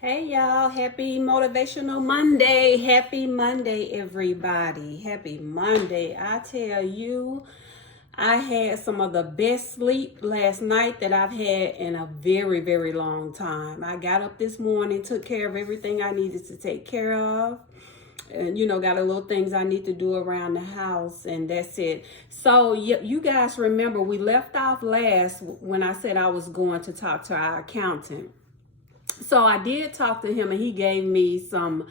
Hey y'all, happy motivational Monday. Happy Monday, everybody. Happy Monday. I tell you, I had some of the best sleep last night that I've had in a very, very long time. I got up this morning, took care of everything I needed to take care of. And got a little things I need to do around the house, and that's it. So you guys remember we left off last when I said I was going to talk to our accountant. So I did talk to him, and he gave me some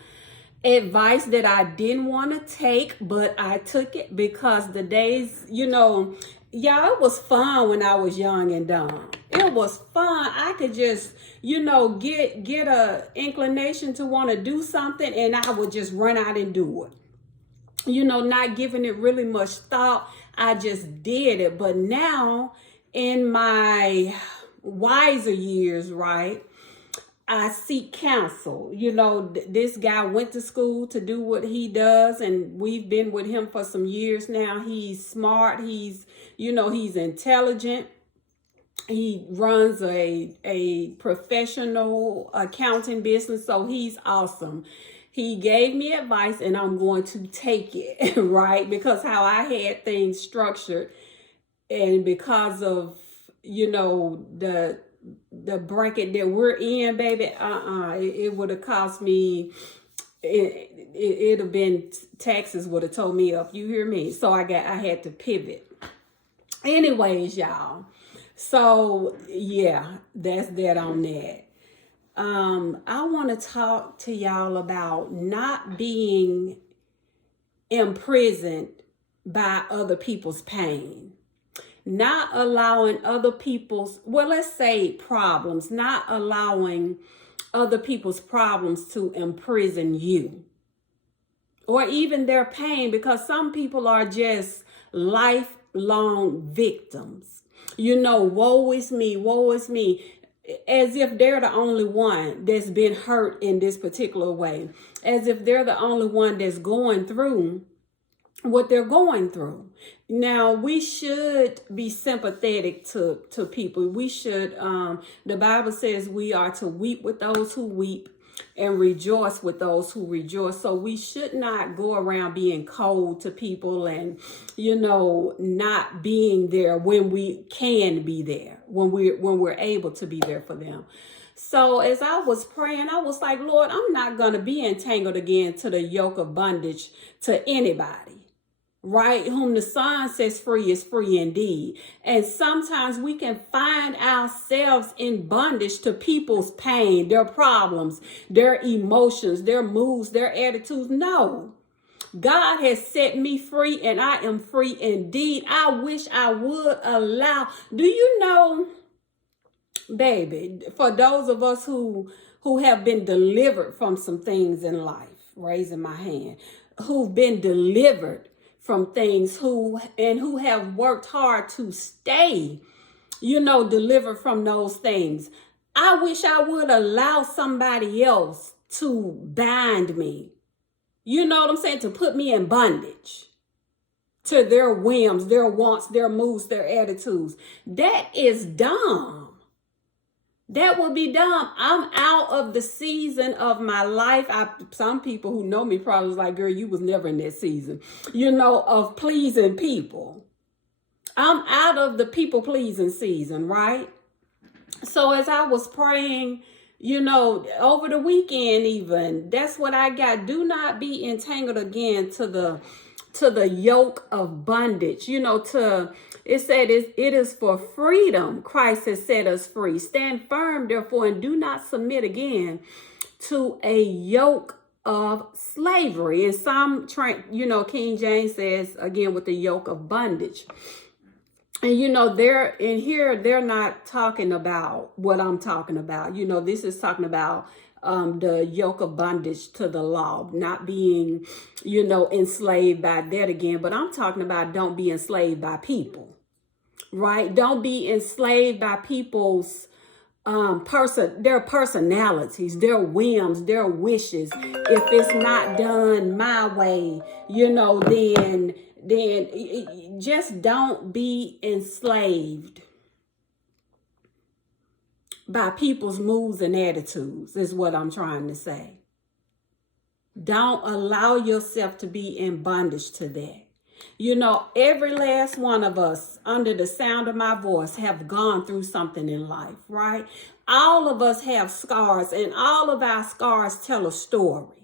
advice that I didn't want to take, but I took it because the days, yeah, it was fun when I was young and dumb. It was fun. I could just, get a inclination to want to do something, and I would just run out and do it. Not giving it really much thought. I just did it. But now in my wiser years, right? I seek counsel. This guy went to school to do what he does, and we've been with him for some years now. He's smart. He's intelligent. He runs a professional accounting business, so he's awesome. He gave me advice, and I'm going to take it, right? Because how I had things structured, and because of, the bracket that we're in, baby, it would have cost me, it'd have been, taxes would have told me up, you hear me? So I had to pivot. Anyways, y'all, so yeah, that's that on that. I want to talk to y'all about not being imprisoned by other people's pain. Not allowing other people's, well, let's say problems, not allowing other people's problems to imprison you. Or even their pain, because some people are just lifelong victims. Woe is me, woe is me. As if they're the only one that's been hurt in this particular way. As if they're the only one that's going through what they're going through. Now, we should be sympathetic to people. We should, the Bible says we are to weep with those who weep and rejoice with those who rejoice. So we should not go around being cold to people and, not being there when we can be there, when we're able to be there for them. So as I was praying, I was like, Lord, I'm not going to be entangled again to the yoke of bondage to anybody. Right? Whom the Son says free is free indeed. And sometimes we can find ourselves in bondage to people's pain, their problems, their emotions, their moods, their attitudes. No. God has set me free, and I am free indeed. I wish I would allow. Do you know, baby, for those of us who have been delivered from some things in life, raising my hand, who've been delivered from things, who have worked hard to stay, delivered from those things. I wish I would allow somebody else to bind me. You know what I'm saying? To put me in bondage to their whims, their wants, their moods, their attitudes. That is dumb. That would be dumb. I'm out of the season of my life. Some people who know me probably was like, girl, you was never in that season, of pleasing people. I'm out of the people pleasing season, right? So as I was praying, over the weekend even, that's what I got. Do not be entangled again to the yoke of bondage, it said it is for freedom Christ has set us free. Stand firm, therefore, and do not submit again to a yoke of slavery. And some, King James says, again, with the yoke of bondage. And, they're not talking about what I'm talking about. This is talking about the yoke of bondage to the law, not being, enslaved by that again. But I'm talking about don't be enslaved by people. Right? Don't be enslaved by people's their personalities, their whims, their wishes. If it's not done my way, then just don't be enslaved by people's moods and attitudes, is what I'm trying to say. Don't allow yourself to be in bondage to that. You know, every last one of us under the sound of my voice have gone through something in life, right? All of us have scars, and all of our scars tell a story.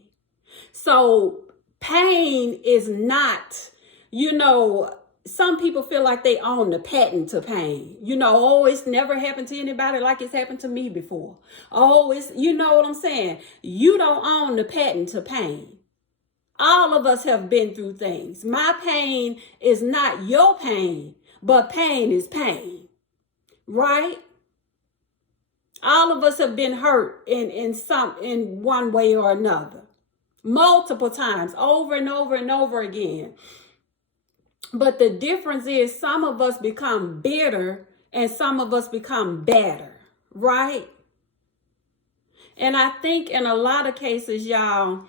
So pain is not, some people feel like they own the patent to pain. Oh, it's never happened to anybody like it's happened to me before. Oh, you know what I'm saying? You don't own the patent to pain. All of us have been through things. My pain is not your pain, but pain is pain, right? All of us have been hurt in one way or another, multiple times, over and over and over again. But the difference is some of us become bitter and some of us become better, right? And I think in a lot of cases, y'all,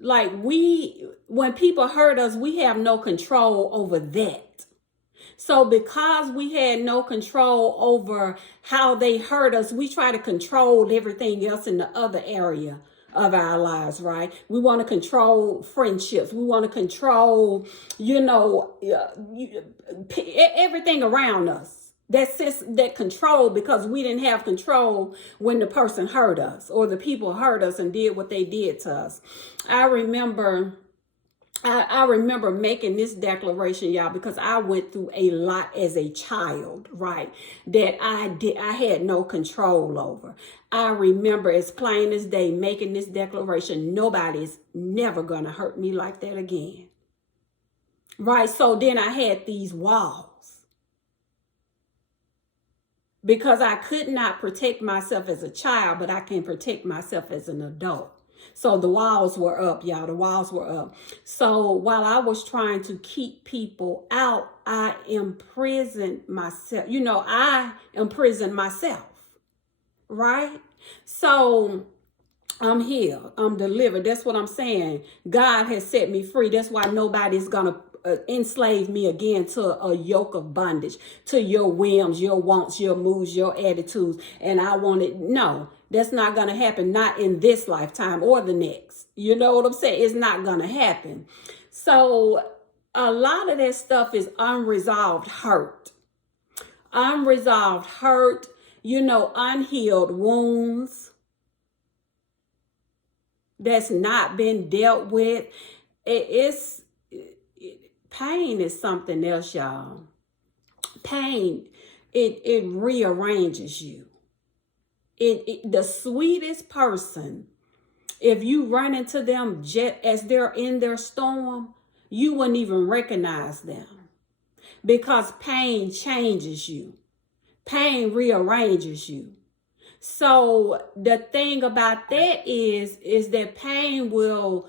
like when people hurt us, we have no control over that. So because we had no control over how they hurt us, we try to control everything else in the other area of our lives, right? We want to control friendships. We want to control, everything around us. That control, because we didn't have control when the person hurt us or the people hurt us and did what they did to us. I remember making this declaration, y'all, because I went through a lot as a child, right? That I had no control over. I remember as plain as day making this declaration: nobody's never gonna hurt me like that again. Right? So then I had these walls because I could not protect myself as a child, but I can protect myself as an adult. So the walls were up, y'all. The walls were up. So while I was trying to keep people out, I imprisoned myself. I imprisoned myself, right? So I'm healed. I'm delivered. That's what I'm saying. God has set me free. That's why nobody's going to enslave me again to a yoke of bondage, to your whims, your wants, your moods, your attitudes. And I want it. No, that's not going to happen. Not in this lifetime or the next. You know what I'm saying? It's not going to happen. So a lot of that stuff is unresolved hurt. Unresolved hurt, unhealed wounds that's not been dealt with. Pain is something else, y'all. Pain, it rearranges you. The sweetest person, if you run into them as they're in their storm, you wouldn't even recognize them, because pain changes you. Pain rearranges you. So the thing about that is that pain will,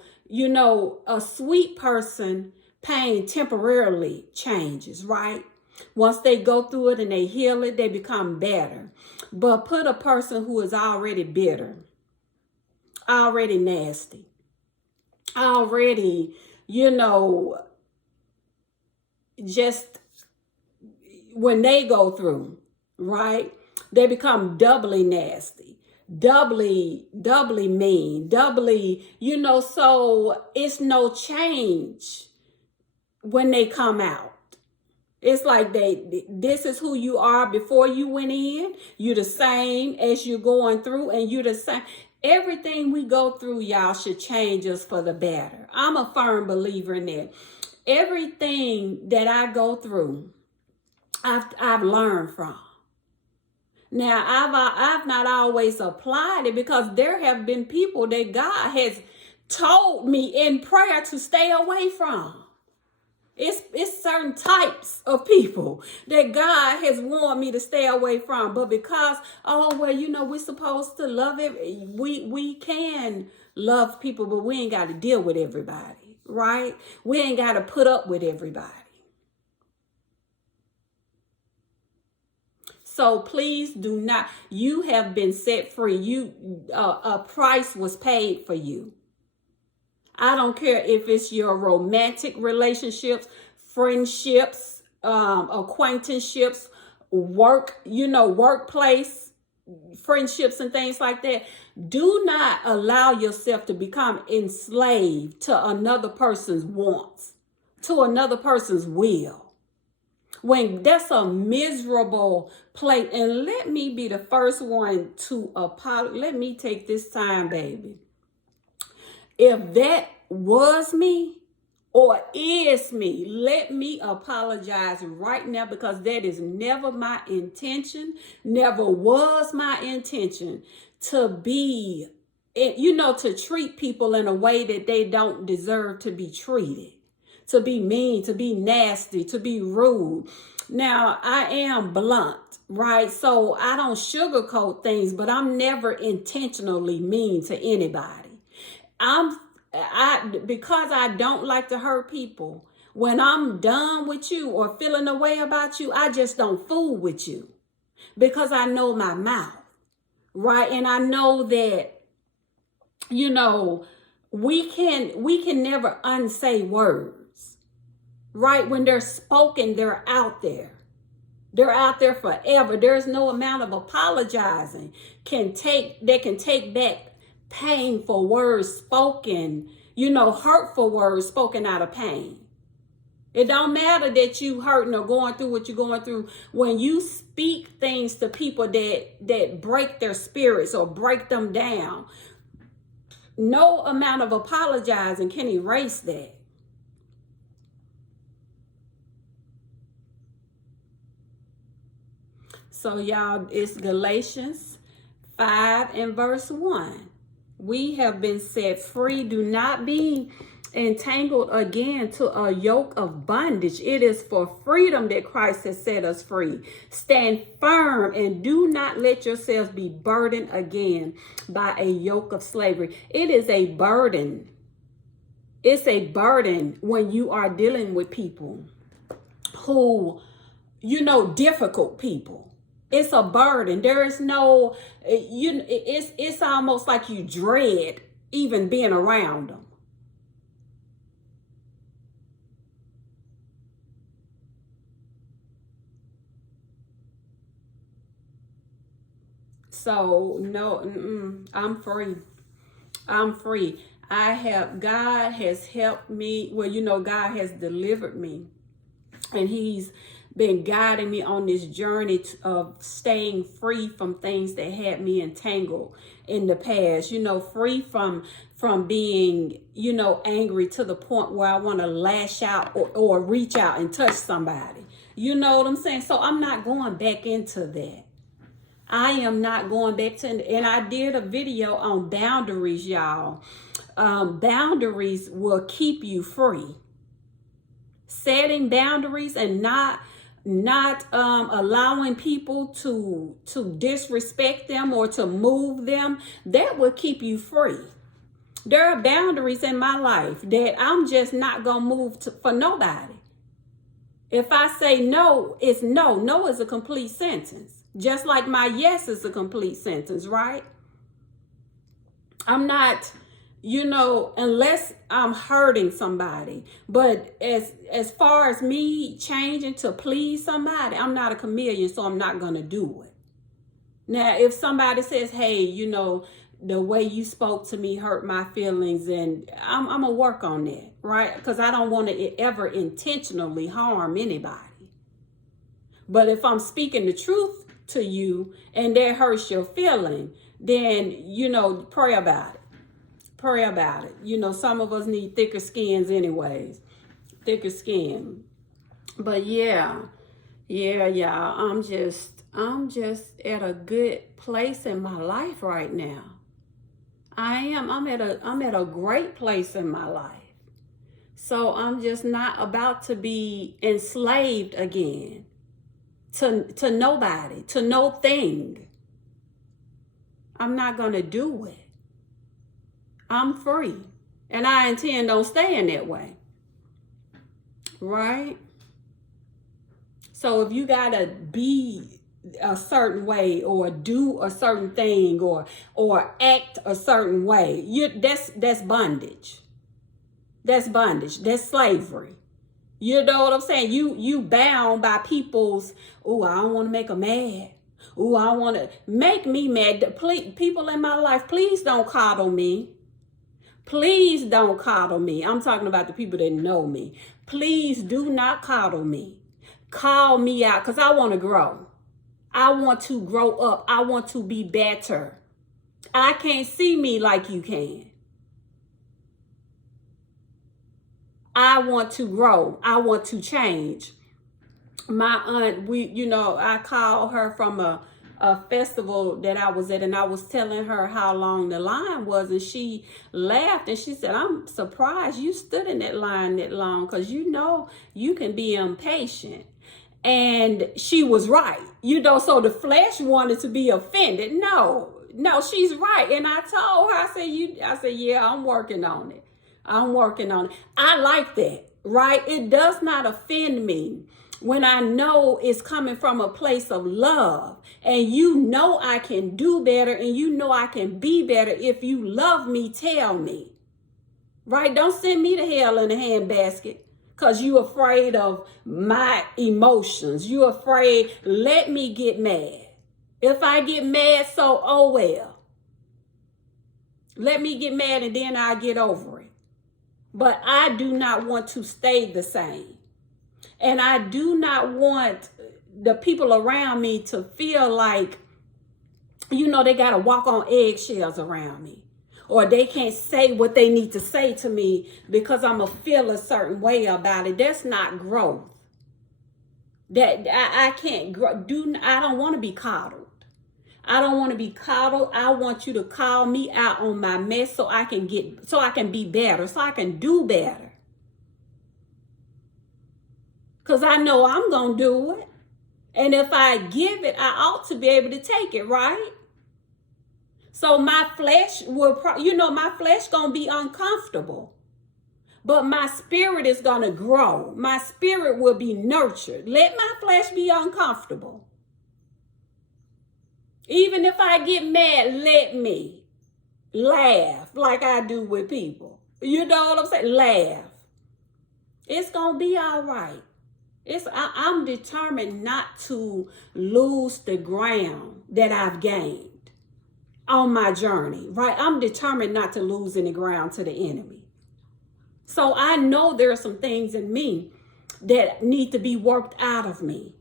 a sweet person, pain temporarily changes, right? Once they go through it and they heal it, they become better. But put a person who is already bitter, already nasty, already, just when they go through, right? They become doubly nasty, doubly mean, doubly, so it's no change when they come out. It's like this is who you are before you went in. You're the same as you're going through, and you're the same. Everything we go through, y'all, should change us for the better. I'm a firm believer in that. Everything that I go through, I've learned from. Now, I've not always applied it, because there have been people that God has told me in prayer to stay away from. It's certain types of people that God has warned me to stay away from. But because, we're supposed to love it. We can love people, but we ain't got to deal with everybody, right? We ain't got to put up with everybody. So please do not. You have been set free. A price was paid for you. I don't care if it's your romantic relationships, friendships, acquaintanceships, workplace. friendships and things like that. Do not allow yourself to become enslaved to another person's wants, to another person's will. When that's a miserable place. And let me be the first one to apologize. Let me take this time, baby. If that was me or is me, let me apologize right now, because that is never my intention, never was my intention to be, to treat people in a way that they don't deserve to be treated. To be mean, to be nasty, to be rude. Now, I am blunt, right? So I don't sugarcoat things, but I'm never intentionally mean to anybody. Because I don't like to hurt people. When I'm done with you or feeling a way about you, I just don't fool with you, because I know my mouth, right? And I know that, we can never unsay words. Right? When they're spoken, they're out there. They're out there forever. There's no amount of apologizing can take back painful words spoken, hurtful words spoken out of pain. It don't matter that you hurting or going through what you're going through. When you speak things to people that break their spirits or break them down, no amount of apologizing can erase that. So y'all, it's Galatians 5 and verse 1. We have been set free. Do not be entangled again to a yoke of bondage. It is for freedom that Christ has set us free. Stand firm and do not let yourselves be burdened again by a yoke of slavery. It is a burden. It's a burden when you are dealing with people who, difficult people. It's a burden. There is no, it's almost like you dread even being around them. So no, I'm free. I'm free. God has helped me. Well, God has delivered me, and he's been guiding me on this journey of staying free from things that had me entangled in the past, free from being, angry to the point where I want to lash out or reach out and touch somebody. You know what I'm saying? So I'm not going back into that. I am not going back to, and I did a video on boundaries, y'all. Boundaries will keep you free. Setting boundaries and not allowing people to disrespect them or to move them, that will keep you free. There are boundaries in my life that I'm just not gonna move for nobody. If I say no, it's no. No is a complete sentence. Just like my yes is a complete sentence, right? I'm not, unless I'm hurting somebody. But as far as me changing to please somebody, I'm not a chameleon, so I'm not going to do it. Now, if somebody says, hey, the way you spoke to me hurt my feelings, and I'm going to work on that, right? Because I don't want to ever intentionally harm anybody. But if I'm speaking the truth to you and that hurts your feeling, then, pray about it. Pray about it. Some of us need thicker skins anyways. Thicker skin. But yeah, y'all. I'm just at a good place in my life right now. I am. I'm at a great place in my life. So I'm just not about to be enslaved again to nobody, to no thing. I'm not gonna do it. I'm free. And I intend on staying that way. Right? So if you gotta be a certain way or do a certain thing or act a certain way, that's bondage. That's bondage. That's slavery. You know what I'm saying? You bound by people's, I don't want to make them mad. Ooh, I want to make me mad. Please, people in my life, please don't coddle me. Please don't coddle me. I'm talking about the people that know me. Please do not coddle me. Call me out because I want to grow. I want to grow up. I want to be better. I can't see me like you can. I want to grow. I want to change. My aunt, I called her from a festival that I was at, and I was telling her how long the line was, and she laughed and she said, I'm surprised you stood in that line that long because you can be impatient. And she was right, so the flesh wanted to be offended. No, she's right. And I told her, I said, yeah, I'm working on it. I like that, right? It does not offend me when I know it's coming from a place of love, and I can do better, and I can be better. If you love me, tell me, right? Don't send me to hell in a handbasket because you afraid of my emotions. You afraid, let me get mad. If I get mad, so oh well. Let me get mad and then I'll get over it. But I do not want to stay the same. And I do not want the people around me to feel like, they got to walk on eggshells around me. Or they can't say what they need to say to me because I'm going to feel a certain way about it. That's not growth. That I can't grow. I don't want to be coddled. I don't want to be coddled. I want you to call me out on my mess so I can be better, so I can do better. Because I know I'm going to do it. And if I give it, I ought to be able to take it, right? So my flesh my flesh going to be uncomfortable. But my spirit is going to grow. My spirit will be nurtured. Let my flesh be uncomfortable. Even if I get mad, let me laugh like I do with people. You know what I'm saying? Laugh. It's going to be all right. I'm determined not to lose the ground that I've gained on my journey, right? I'm determined not to lose any ground to the enemy. So I know there are some things in me that need to be worked out of me.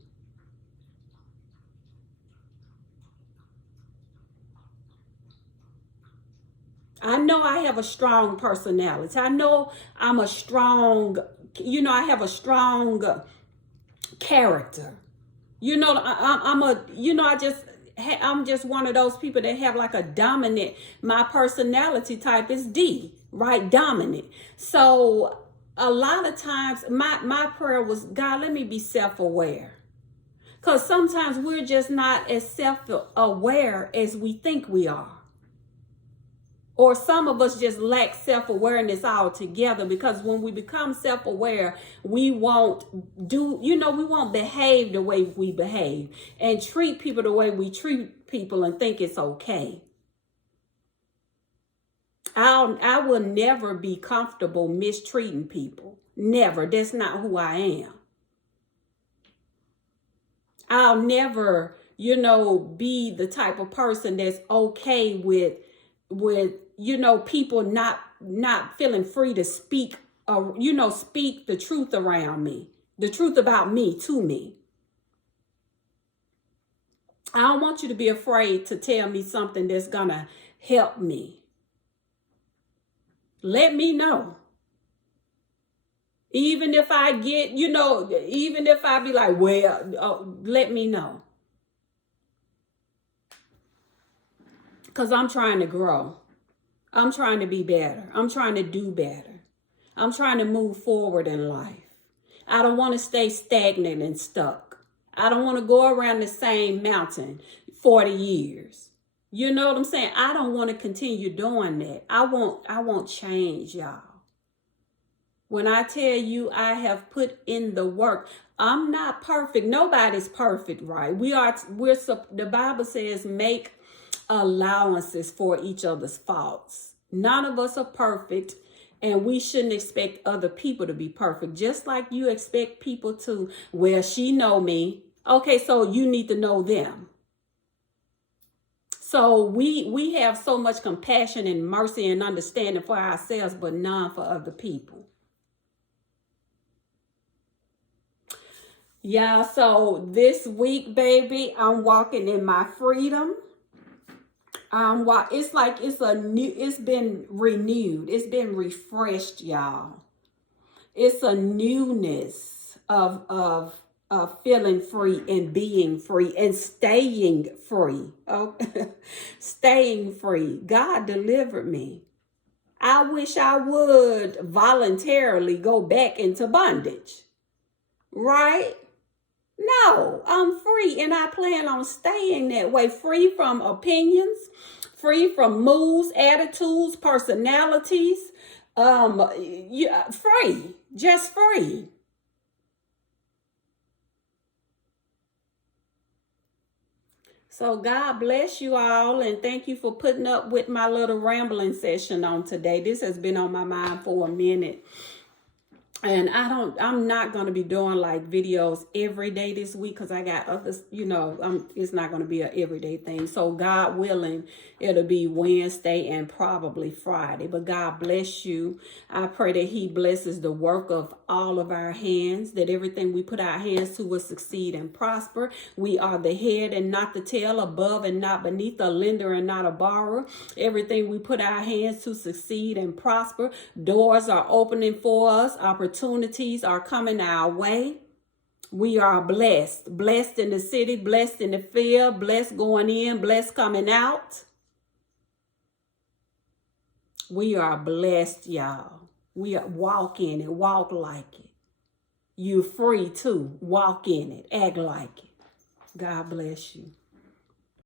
I know I have a strong personality. I know I'm a strong, I have a strong character. I'm just one of those people that have like a dominant, my personality type is D, right? Dominant. So a lot of times my prayer was, God, let me be self-aware. Because sometimes we're just not as self-aware as we think we are. Or some of us just lack self-awareness altogether, because when we become self-aware, we won't behave the way we behave and treat people the way we treat people and think it's okay. I will never be comfortable mistreating people. Never. That's not who I am. I'll never, be the type of person that's okay with people not feeling free to speak, speak the truth around me, the truth about me to me. I don't want you to be afraid to tell me something that's gonna help me. Let me know. Even if I get, even if I be like, let me know. Because I'm trying to grow. I'm trying to be better. I'm trying to do better. I'm trying to move forward in life. I don't want to stay stagnant and stuck. I don't want to go around the same mountain 40 years. You know what I'm saying? I don't want to continue doing that. I want change, y'all. When I tell you I have put in the work, I'm not perfect. Nobody's perfect, right? The Bible says make allowances for each other's faults. None of us are perfect, and we shouldn't expect other people to be perfect. Just like you expect people to, well, she know me. Okay, so you need to know them. So we have so much compassion and mercy and understanding for ourselves, but none for other people. Yeah, so this week, baby, I'm walking in my freedom. It's like it's been renewed. It's been refreshed, y'all. It's a newness of feeling free and being free and staying free. Okay. Staying free. God delivered me. I wish I would voluntarily go back into bondage. Right? No, I'm free and I plan on staying that way, free from opinions, free from moods, attitudes, personalities, free, just free. So God bless you all, and thank you for putting up with my little rambling session on today. This has been on my mind for a minute. And I'm not going to be doing like videos every day this week because I got others, it's not going to be an everyday thing. So God willing, it'll be Wednesday and probably Friday. But God bless you. I pray that he blesses the work of all of our hands, that everything we put our hands to will succeed and prosper. We are the head and not the tail, above and not beneath, a lender and not a borrower. Everything we put our hands to succeed and prosper. Doors are opening for us. Opportunities are coming our way. We are blessed. Blessed in the city, blessed in the field, blessed going in, blessed coming out. We are blessed, y'all. We are walk in it, walk like it. You're free too. Walk in it, act like it. God bless you.